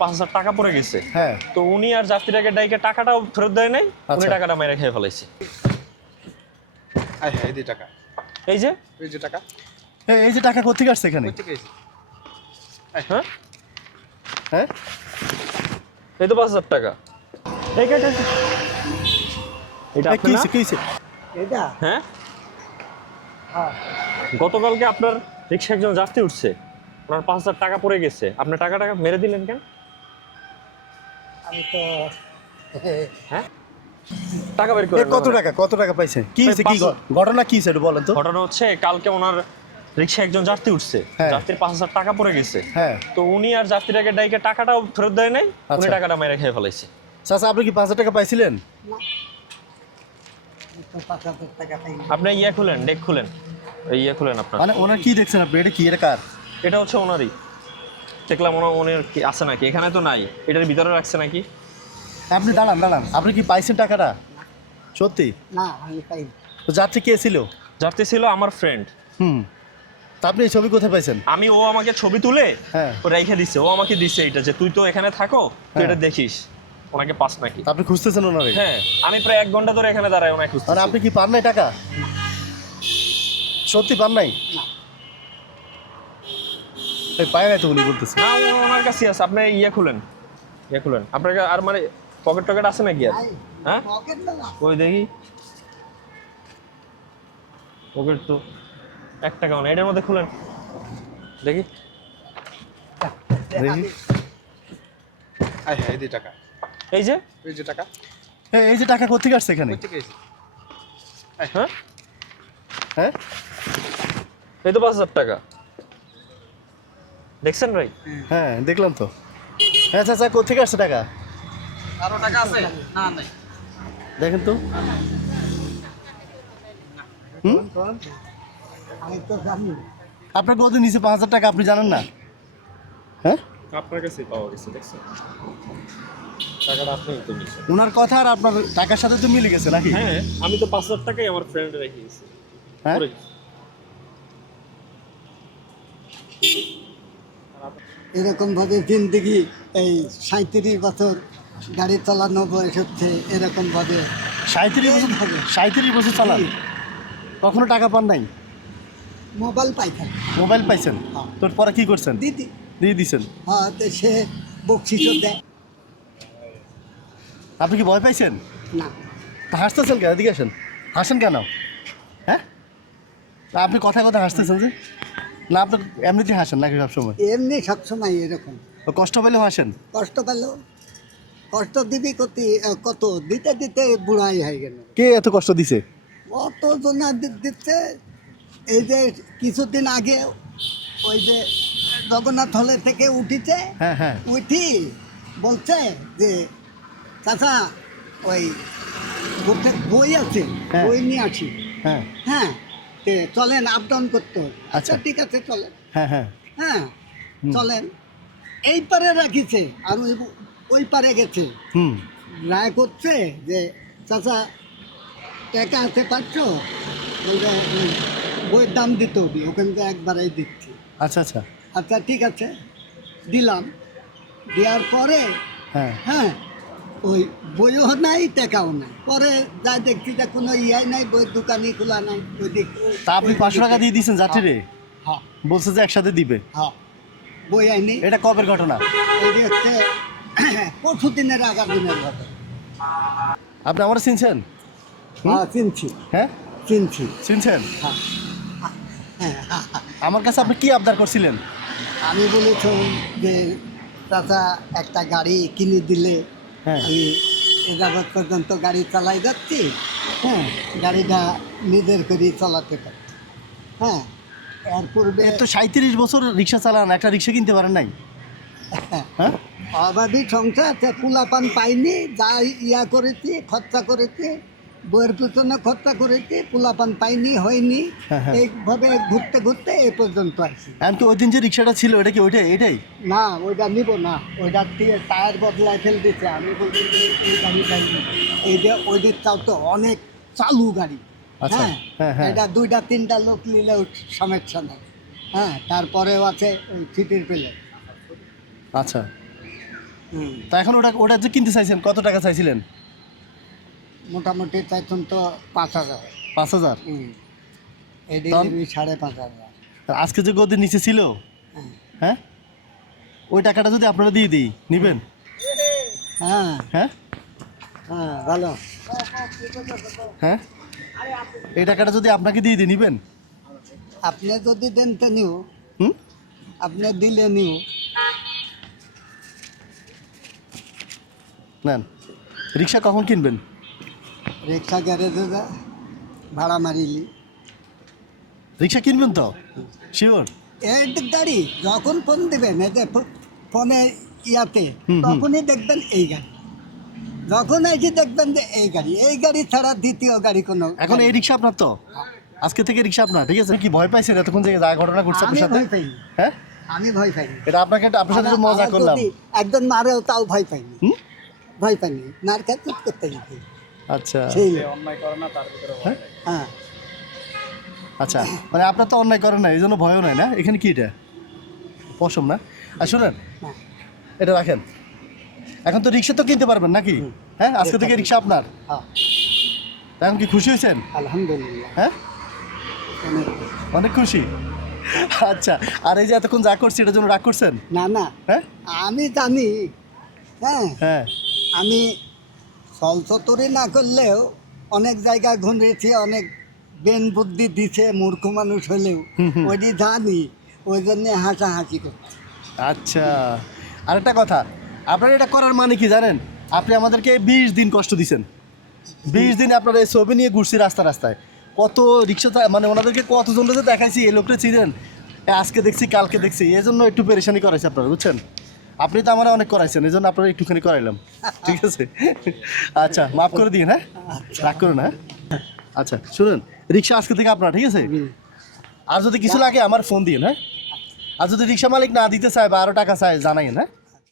5,000 টাকা পড়ে গেছে। হ্যাঁ, তো উনি আর যাত্রীটাকে ডাইকে টাকাটাও ফেরত দেয় নাই। উনি আচ্ছা। টাকাটা মেরে খেয়ে ফেলাইছে। হ্যাঁ এই যে টাকা, এই যে এই যে টাকা, এই যে টাকা কোথেকে আসছে এখানে? কোথা থেকে এসেছে? হ্যাঁ হ্যাঁ, এই তো 5,000 টাকা। এই এটা কি আপনি না? হইছে, কি হইছে? এটা হ্যাঁ, হ্যাঁ গতকালকে আপনার রিক্সা একজন যাত্রী উঠছে, ওনার 5,000 টাকা পড়ে গেছে, আপনি টাকাটা মেরে দিলেন কেন? আমি তো হ্যাঁ, টাকা বের এ করেন। কত টাকা পাইছেন? কি হইছে, কি ঘটনা কি হইছে একটু বলেন তো। ঘটনা হচ্ছে কালকে ওনার রিক্সা একজন যাত্রী উঠছে, হ্যাঁ। যাত্রীর 5,000 টাকা পড়ে গেছে। হ্যাঁ, তো উনি আর যাত্রীটাকে ডাইকে টাকাটাও ফেরত দেয় নাই। উনি আচ্ছা। টাকাটা মেরে খেয়ে ফেলাইছে। চাচা আপনি কি 5,000 টাকা পাইছিলেন? আমি তো 5,000 টাকা পাইনি। আপনি ইয়ে খুলেন, ডেক খুলেন, এই ইয়ে খুলেন আপনার। মানে ওনার কি দেখছেন আপনি? এটা কি, এটা কার? এটা হচ্ছে ওনারই। দেখলাম ওনার কি আছে নাকি, এখানে তো নাই, এটার ভিতরে রাখছে নাকি। আপনি দাঁড়ান, আপনি কি পাইছেন টাকাটা সত্যি? না আমি পাইনি। তো যাত্রী কে ছিল? যাত্রী ছিল আমার ফ্রেন্ড। তা আপনি এই ছবি কোথায় পাইছেন? ও আমাকে ছবি তুলে হ্যাঁ। ও রেখে দিছে, ও আমাকে দিছে এটা, যে তুই তো এখানে থাকো, তুই হ্যাঁ। এটা দেখিস ওনাকে পাস নাকি। তা আপনি খুঁজতেছেন ওনারে? হ্যাঁ, আমি প্রায় 1 ঘন্টা ধরে এখানে দাঁড়াই ওনাকে মানে খুঁজতেছি। আপনি কি পান নাই টাকা? সত্যি পান নাই? না এই পায় নাই তো উনি বলতেছে। না, ওনার কাছে আছে। আপনি ইয়ে খুলেন, আপনার আর মানে পকেট টকেট আছে নাকি আর? নাই, হ্যাঁ, পকেট না। ওই দেখি পকেট তো 1 টাকাও না, এটার মধ্যে খুলেন দেখি। দেখি। হ্যাঁ এই যে টাকা, এই যে এই যে টাকা, এই যে টাকা কোথেকে আসছে এখানে? কোথা থেকে এসেছে? হ্যাঁ, হ্যাঁ, এই তো 5,000 টাকা। দেখছেন ভাই? হ্যাঁ দেখলাম তো। হ্যাঁ চাচা কোথেকে আসছে টাকা? আরো টাকা আছে? না নাই। দেখেন তো। আমি তো জানি। আপনার কত নিচে 5,000 টাকা আপনি জানেন না? হ্যাঁ, আপনার কাছে পাওয়া গেছে, দেখছেন টাকাটা আপনিই তো নিয়েছেন। ওনার কথা আর আপনার টাকার সাথে তো মিলে গেছে নাকি? হ্যাঁ, আমি তো 5,000 টাকাই আমার ফ্রেন্ড রেখে গেছি। হ্যাঁ, এরকম ভাবে জিন্দগি এই 37 বছর গাড়ি চালানো বয়স হচ্ছে, এরকম ভাবে 37 বছর চালান, কখনো টাকা পান নাই? মোবাইল পাইতাম। মোবাইল পাইছেন? হ্যাঁ। তোর পরে কি করছেন? দিদি দিয়ে দিছেন? হ্যাঁ, তো সে বকশিসও দেয় আপনি কি ভয় পাইছেন? না। তা হাসতেছেন কেন? এদিকে আসেন, হাসেন কেন? হ্যাঁ, তা আপনি কথা হাসতেছেন যে? না আপনি এমনিতে হাসেন নাকি সবসময়? এমনি সবসময় এরকম। ও কষ্ট পেলেও হাসেন? কষ্ট পেল, কষ্ট দিবি কত দিতে দিতে বুড়াই হয়ে গেল। কে এত কষ্ট দিছে? অত জনা দিচ্ছে। এই যে কিছুদিন আগে ওই যে জগন্নাথ হলে থেকে উঠিছে, হ্যাঁ হ্যাঁ উঠি বলছে যে চাচা ওই বই আছে, হ্যাঁ। বই নিয়ে আসি। হ্যাঁ হ্যাঁ, চলেন আপ ডাউন করতে হবে। আচ্ছা। ঠিক আছে চলেন। হ্যাঁ হ্যাঁ হ্যাঁ হুম। চলেন। এই পারে রাখিছে আর ওই পারে গেছে। হুম, রায় করছে যে চাচা টাকা আছে পাচ্ছ, বলবে বইয়ের দাম দিতে হবে, ওখান থেকে একবারেই দিচ্ছি। আচ্ছা আচ্ছা, আচ্ছা ঠিক আছে, দিলাম। দেওয়ার পরে হ্যাঁ হ্যাঁ ওই বইও নাই টাকাও নাই। পরে যা দেখছি যে কোনো ইয়াই নাই, বইয়ের দোকানই খোলা নাই। ওই দিক তা আপনি 500 টাকা দিয়ে দিয়েছেন যাত্রীরে? হ্যাঁ বলছে যে একসাথে দিবে। হ্যাঁ, বই আইনি। এটা কবের ঘটনা? এটি হচ্ছে পরশু দিনের আগার দিনের ঘটনা। আপনি আমার চিনছেন? হ্যাঁ চিনছি, হ্যাঁ চিনছি। চিনছেন? হ্যাঁ হ্যাঁ হ্যাঁ। আমার কাছে আপনি কি আবদার করছিলেন? আমি বলেছি যে চাচা একটা গাড়ি কিনে দিলে হ্যাঁ। আমি এ যাবৎ পর্যন্ত গাড়ি চালাই যাচ্ছি, হ্যাঁ গাড়িটা নিজের করে চালাতে পারি। হ্যাঁ, এর পূর্বে এত 37 বছর রিক্সা চালান, একটা রিক্সা কিনতে পারেন নাই? হ্যাঁ, অভাবী সংসার, পোলাপান পাইনি, যা ইয়া করেছি খরচা করেছি, বইয়ের পিছনে খরচা করেছি, পোলাপান পাইনি, হয়নি। হ্যাঁ, হ্যাঁ। এইভাবে ঘুরতে ঘুরতে এই পর্যন্ত আসি। এমনকি ওই দিন যে রিক্সাটা ছিল এটা কি এটাই? না ওইটা নিব না, ওইটা দিয়ে টায়ার বদলায় ফেল দিচ্ছে। আমি বলছি যে এই গাড়িটাই নিব। এই যে ওই দিকটাও তো অনেক চালু গাড়ি। আচ্ছা, হ্যাঁ হ্যাঁ, হ্যাঁ। এটা 2-3টা লোক নিলেও সমস্যা নেই। হ্যাঁ, তারপরেও আছে ওই সিটির পেলে। আচ্ছা, হুম। তা এখন ওটা ওটা যে কিনতে চাইছেন কত টাকা চাইছিলেন? মোটামুটি চাইছেন তো 5,000। 5,000। এটি তখন? 5,500। আজকে যে গদির নিচে ছিল, হ্যাঁ। হ্যাঁ, ওই টাকাটা যদি আপনারা দিয়ে দিই নিবেন? হ্যাঁ হ্যাঁ হ্যাঁ ভালো। হ্যাঁ, এই টাকাটা যদি আপনাকে দিয়ে দিই নিবেন? আপনি যদি দেন তো নিও, হুম, আপনি দিলে নিও। নেন। রিক্সা কখন কিনবেন? রিক্সা গ্যারেজে যা ভাড়া মারিলি। রিক্সা কিনবেন তো শিওর? এই গাড়ি যখন ফোন দিবেন, এই যে ফোনে ইয়াতে, হুম। তখনই দেখবেন এই গাড়ি। যখন এসে দেখবেন যে এই গাড়ি ছাড়া দ্বিতীয় গাড়ি কোনো। এখন এই রিক্সা আপনার তো? আজকে থেকে রিক্সা আপনার, ঠিক আছে? কি ভয় পাইছেন এতক্ষণ যে যা ঘটনা ঘটছে আমি আপনার সাথে? ভয় পাইনি, হ্যাঁ, আমি ভয় পাইনি। এটা আপনাকে আপনার সাথে একটু মজা আমার করলাম। যদি একজন মারেও তাও ভয় পাইনি, হুম, ভয় পাইনি। মার খেয়ে চুপ করতে গেছি আচ্ছা সেই। অন্যায় করে না তার ভিতরে হ্যাঁ, হ্যাঁ আচ্ছা, মানে আপনার তো অন্যায় করেন না এই জন্য ভয়ও নাই না? এখানে কি এটা পশম না? আর শুনেন, হ্যাঁ। এটা রাখেন। এখন তো রিক্সা তো কিনতে পারবেন নাকি? হ্যাঁ, আজকে থেকে রিক্সা আপনার। হ্যাঁ তা এখন কি খুশি হয়েছেন? আলহামদুলিল্লাহ হ্যাঁ, অনেক। অনেক খুশি। আচ্ছা, আর এই যে এতক্ষণ যা করছি এটার জন্য রাগ করছেন? না না, হ্যাঁ আমি জানি। হ্যাঁ, হ্যাঁ, আমি চলচতরি না করলেও অনেক জায়গায় ঘুরেছি, অনেক বেন বুদ্ধি দিছে মূর্খ মানুষ হলেও ওইটি জানি, ওই জন্যে হাসাহাসি করছি। আচ্ছা, আরেকটা কথা, আপনার এটা করার মানে কি জানেন? আপনি আমাদেরকে 20 দিন কষ্ট দিছেন। 20 দিন আপনারা এই ছবি নিয়ে ঘুরছি রাস্তায়। কত রিক্সা মানে ওনাদেরকে কতজন যে দেখাইছি এই লোকটা চিনেন, আজকে দেখছি কালকে দেখছি, এই জন্য একটু পেরেশানি করাইছে আপনারা, বুঝছেন? আপনি তো আমার অনেক করাইছেন, এই জন্য আপনারা একটুখানি করাইলাম, ঠিক আছে? আচ্ছা, মাফ করে দিন, হ্যাঁ, রাগ করুন, হ্যাঁ। আচ্ছা শুনুন, রিক্সা আজকে থেকে আপনার, ঠিক আছে? আর যদি কিছু লাগে আমার ফোন দিন, হ্যাঁ? আর যদি রিক্সা মালিক না দিতে চায় বা আরও টাকা চায় জানাইন, হ্যাঁ?